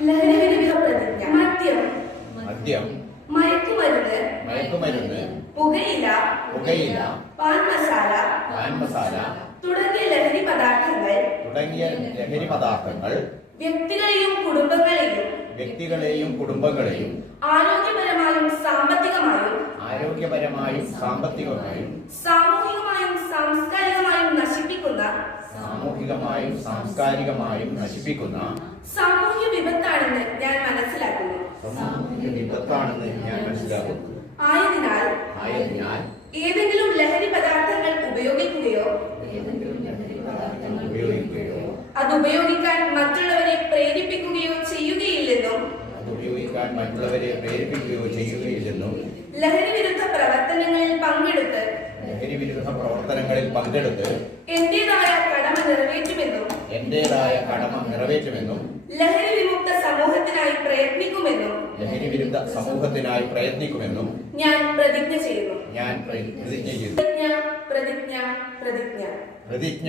ലഹരിവിരുദ്ധ പ്രതിജ്ഞ. മദ്യം, മയക്കുമരുന്ന്, പുകയില, പാൻ മസാല തുടങ്ങിയ ലഹരി പദാർത്ഥങ്ങൾ വ്യക്തികളെയും കുടുംബങ്ങളെയും ആരോഗ്യപരമായും സാമ്പത്തികമായും സാമൂഹികമായും നശിപ്പിക്കുന്ന സാമൂഹ്യ വിപത്താണെന്ന് ഞാൻ മനസ്സിലാക്കുന്നു. ആയതിനാൽ ഏതെങ്കിലും ലഹരി പദാർത്ഥങ്ങൾ ഉപയോഗിക്കുകയോ അത് ഉപയോഗിക്കാൻ മറ്റുള്ളവരെ പ്രേരിപ്പിക്കുകയോ ചെയ്യുകയില്ലെന്നും ലഹരി വിരുദ്ധ പ്രവർത്തനങ്ങളിൽ പങ്കെടുത്ത് എന്റേതായ കടമ നിറവേറ്റുമെന്നും ലഹരി വിരുദ്ധ സമൂഹത്തിനായി പ്രയത്നിക്കുമെന്നും ഞാൻ പ്രതിജ്ഞ ചെയ്യുന്നു. പ്രതിജ്ഞ.